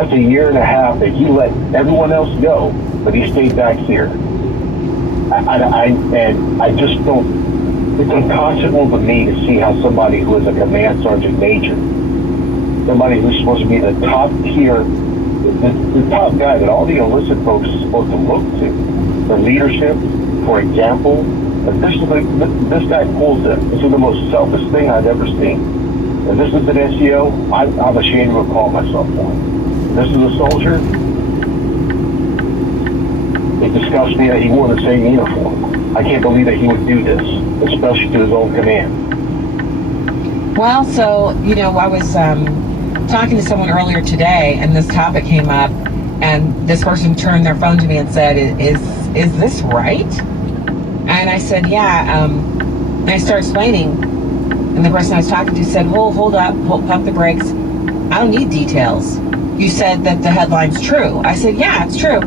That's a year and a half that he let everyone else go, but he stayed back here. And I just don't. It's unconscionable to me to see how somebody who is a command sergeant major, somebody who's supposed to be the top tier, the top guy that all the enlisted folks are supposed to look to for leadership, for example. But this guy pulls it. This is the most selfish thing I've ever seen. If this is an NCO, I'm ashamed to call myself one. This is a soldier. It disgusts me that he wore the same uniform. I can't believe that he would do this, especially to his own command. Well, so, I was talking to someone earlier today, and this topic came up, and this person turned their phone to me and said, is this right? And I said, yeah. And I started explaining, and the person I was talking to said, well, hold up, pump the brakes. I don't need details. You said that the headline's true. I said, yeah, it's true.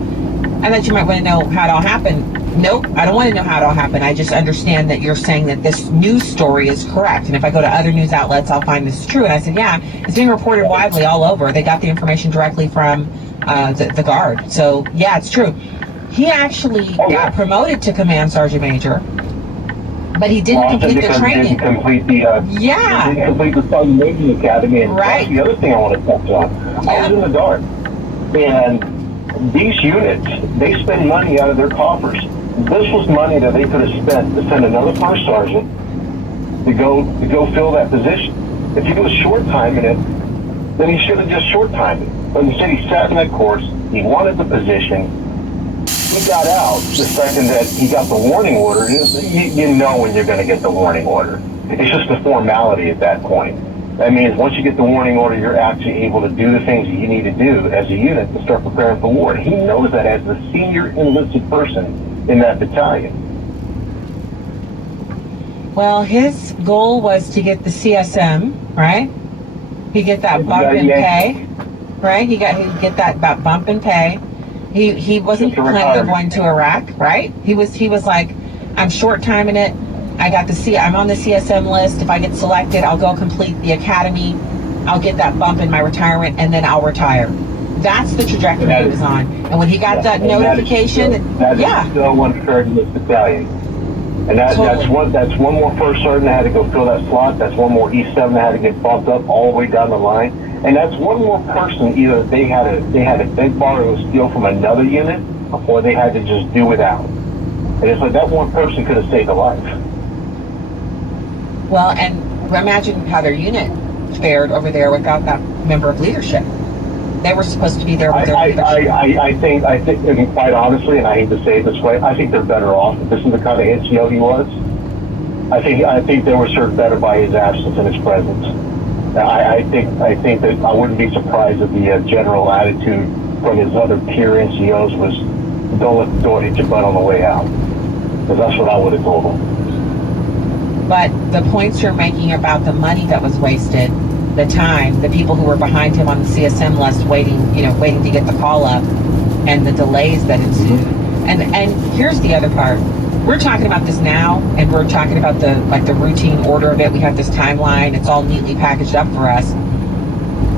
I thought you might want to know how it all happened. Nope, I don't want to know how it all happened. I just understand that you're saying that this news story is correct. And if I go to other news outlets, I'll find this is true. And I said, yeah, it's being reported widely all over. They got the information directly from the Guard. So, yeah, it's true. He actually got promoted to Command Sergeant Major, but he didn't complete the training. He didn't complete the Sergeant Major Academy. And that's the other thing I want to touch on. I was in the Guard, and these units, they spend money out of their coffers. This was money that they could have spent to send another first sergeant to go fill that position. If he was short-timing it, then he should have just short-timed it. But instead he sat in that course, he wanted the position, he got out the second that he got the warning order. You know when you're going to get the warning order. It's just a formality at that point. That means once you get the warning order, you're actually able to do the things that you need to do as a unit to start preparing for war. And he knows that as the senior enlisted person in that battalion. Well, his goal was to get the CSM, right? He'd get that bump in pay, right? He'd get that bump in pay. He wasn't planning on going to Iraq, right? He was like, I'm short timing it. I'm on the CSM list. If I get selected, I'll go complete the academy. I'll get that bump in my retirement, and then I'll retire. That's the trajectory he was on. And when he got that notification, that is still one third in this battalion. And that's one more first sergeant that had to go fill that slot. That's one more E7 that had to get bumped up all the way down the line. And that's one more person either they had to beg, borrow, or steal from another unit, or they had to just do without. And it's like that one person could have saved a life. Well, and imagine how their unit fared over there without that member of leadership. They were supposed to be there with their leadership. I think, and quite honestly, and I hate to say it this way, I think they're better off. If this is the kind of NCO he was, I think they were served better by his absence and his presence. I think that I wouldn't be surprised if the general attitude from his other peer NCOs was, don't let the door hit your butt on the way out. Because that's what I would have told him. But the points you're making about the money that was wasted, the time, the people who were behind him on the CSM list waiting to get the call up, and the delays that ensued. And here's the other part. We're talking about this now, and we're talking about the routine order of it. We have this timeline. It's all neatly packaged up for us.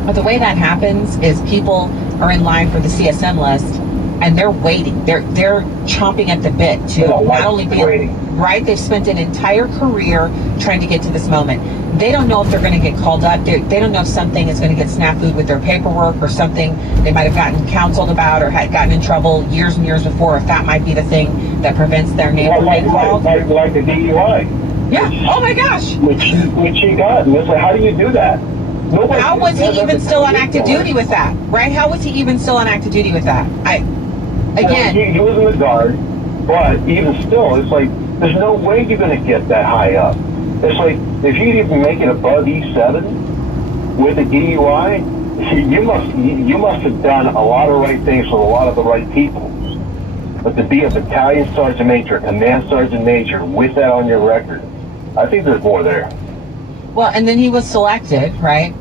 But the way that happens is people are in line for the CSM list, and they're waiting. They're chomping at the bit to not only be right. They've spent an entire career trying to get to this moment. They don't know if they're going to get called up. They don't know if something is going to get snafu'd with their paperwork, or something they might have gotten counseled about or had gotten in trouble years and years before. If that might be the thing that prevents their name from being called. Like the DUI. Yeah. Oh my gosh. Which he got. And it's like, how do you do that? Nobody, how was he even still on active duty with that? Right? How was he even still on active duty with that? He was in the Guard, but even still, it's like, there's no way you're going to get that high up. It's like, if you even make it above E7 with a DUI, you must have done a lot of right things with a lot of the right people. But to be a battalion sergeant major, command sergeant major, with that on your record, I think there's more there. Well, and then he was selected, right?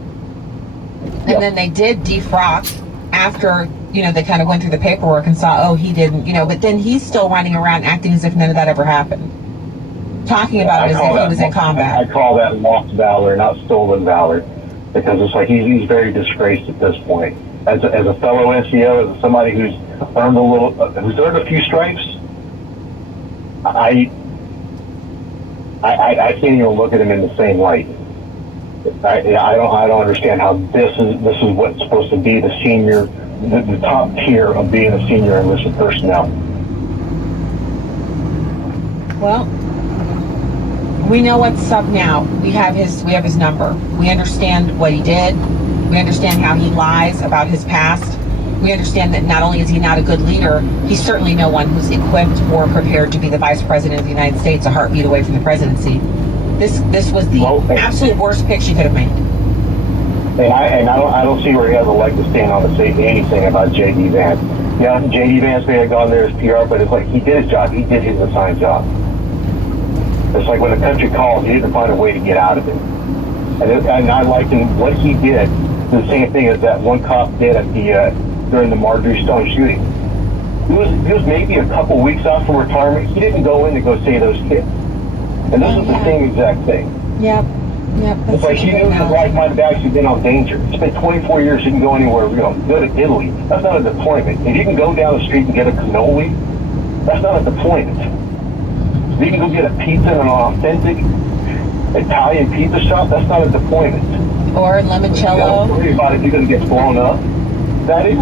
And then they did defrock after, they kind of went through the paperwork and saw, oh, he didn't, but then he's still running around acting as if none of that ever happened. Talking about it as if he was in combat. I call that lost valor, not stolen valor. because it's like he's very disgraced at this point. As a fellow NCO, as somebody who's earned who's earned a few stripes, I can't even look at him in the same light. I don't understand how this is what's supposed to be the senior, the top tier of being a senior enlisted personnel. Well, we know what's up now. We have his number. We understand what he did. We understand how he lies about his past. We understand that not only is he not a good leader, he's certainly no one who's equipped or prepared to be the Vice President of the United States, a heartbeat away from the presidency. This was the absolute worst pick she could have made. And I don't see where he has a leg to stand on to say anything about J.D. Vance. Yeah, J.D. Vance may have gone there as PR, but it's like he did his job. He did his assigned job. It's like when the country called, he didn't find a way to get out of it. And I liken what he did to the same thing as that one cop did at during the Marjorie Stone shooting. He was maybe a couple weeks out from retirement. He didn't go in to go save those kids. And this is the same exact thing. Yep. It's like he knew his life might have actually been on danger. It's been 24 years, he can go anywhere. Go to Italy. That's not a deployment. If you can go down the street and get a cannoli, that's not a deployment. If you can go get a pizza in an authentic Italian pizza shop, that's not a deployment. Or limoncello. You gotta worry about it because it gets blown up. That is.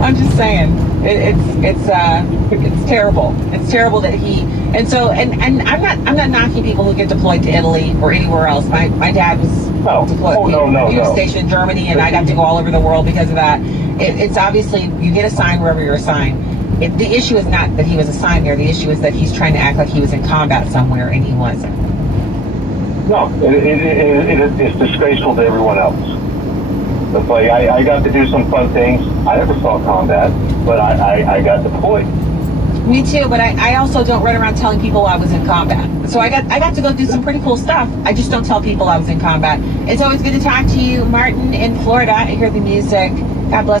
I'm just saying, it's terrible. It's terrible that and I'm not knocking people who get deployed to Italy or anywhere else. My dad was deployed. He was stationed in Germany, and I got to go all over the world because of that. It's obviously you get assigned wherever you're assigned. The issue is not that he was assigned there. The issue is that he's trying to act like he was in combat somewhere and he wasn't. No, it's disgraceful to everyone else. It's like I got to do some fun things. I never saw combat, but I got deployed. Me too, but I also don't run around telling people I was in combat. So I got to go do some pretty cool stuff. I just don't tell people I was in combat. It's always good to talk to you, Martin, in Florida. I hear the music. God bless.